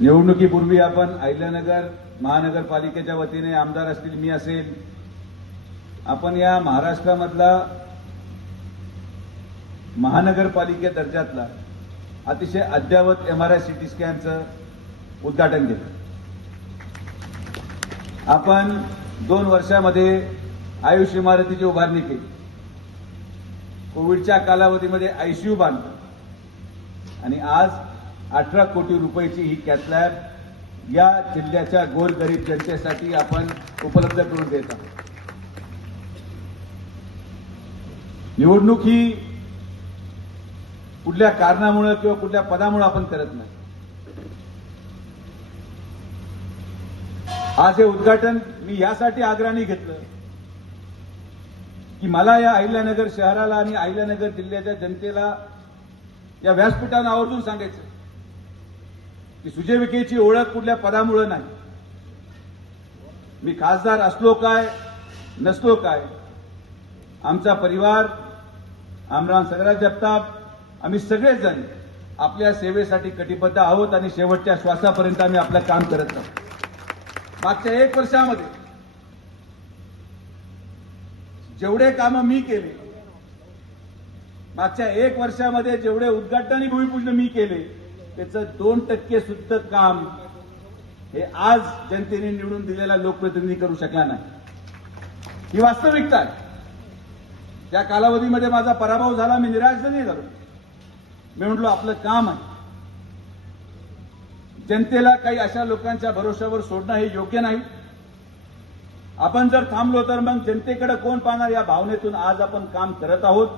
निवडणुकीपूर्वी आपण अहिल्यानगर महानगरपालिकेच्या वतीने आमदार असतील मी असेल आपण या महाराष्ट्रामधला महानगरपालिके दर्जातला अतिशय अद्ययावत एमआरआय सिटी स्कॅनचं उद्घाटन केलं. आपण दोन वर्षामध्ये आयुष इमारतीची उभारणी केली. कोविडच्या कालावधीमध्ये आयसीयू बांधलं. आणि आज अठरा कोटी रुपयाची ही कॅथलॅब या जिल्ह्याच्या गोरगरीब जनतेसाठी आपण उपलब्ध करून देत आहोत. निवडणूक ही कुठल्या कारणामुळे किंवा कुठल्या पदामुळे आपण करत नाही. आज हे उद्घाटन मी यासाठी आग्रहाने घेतलं की मला या अहिल्यानगर शहराला आणि अहिल्यानगर जिल्ह्याच्या जनतेला या व्यासपीठानं आवर्जून सांगायचं की सुजय विखेची ओळख कुठल्या पदामुळे नाही. मी खासदार असलो काय नसलो काय आमचा परिवार आमराम सगळ्यात जगताप आम्ही सगळेजण आपल्या सेवेसाठी कटिबद्ध आहोत आणि शेवटच्या श्वासापर्यंत आम्ही आपलं काम करत आहोत. मागच्या एक वर्षामध्ये जेवढे कामं मी केले मागच्या एक वर्षामध्ये जेवढे उद्घाटन आणि भूमिपूजन मी केले त्याचं दोन टक्के सुद्धा काम हे आज जनतेने निवडून दिलेला लोकप्रतिनिधी करू शकला नाही. ही वास्तविकता आहे. त्या कालावधीमध्ये माझा पराभव झाला मी निराश नाही झालो. मी म्हटलो आपलं काम आहे. जनतेला काही अशा लोकांच्या भरोश्यावर सोडणं हे योग्य नाही. आपण जर थांबलो तर मग जनतेकडे कोण पाहणार? या भावनेतून आज आपण काम करत आहोत.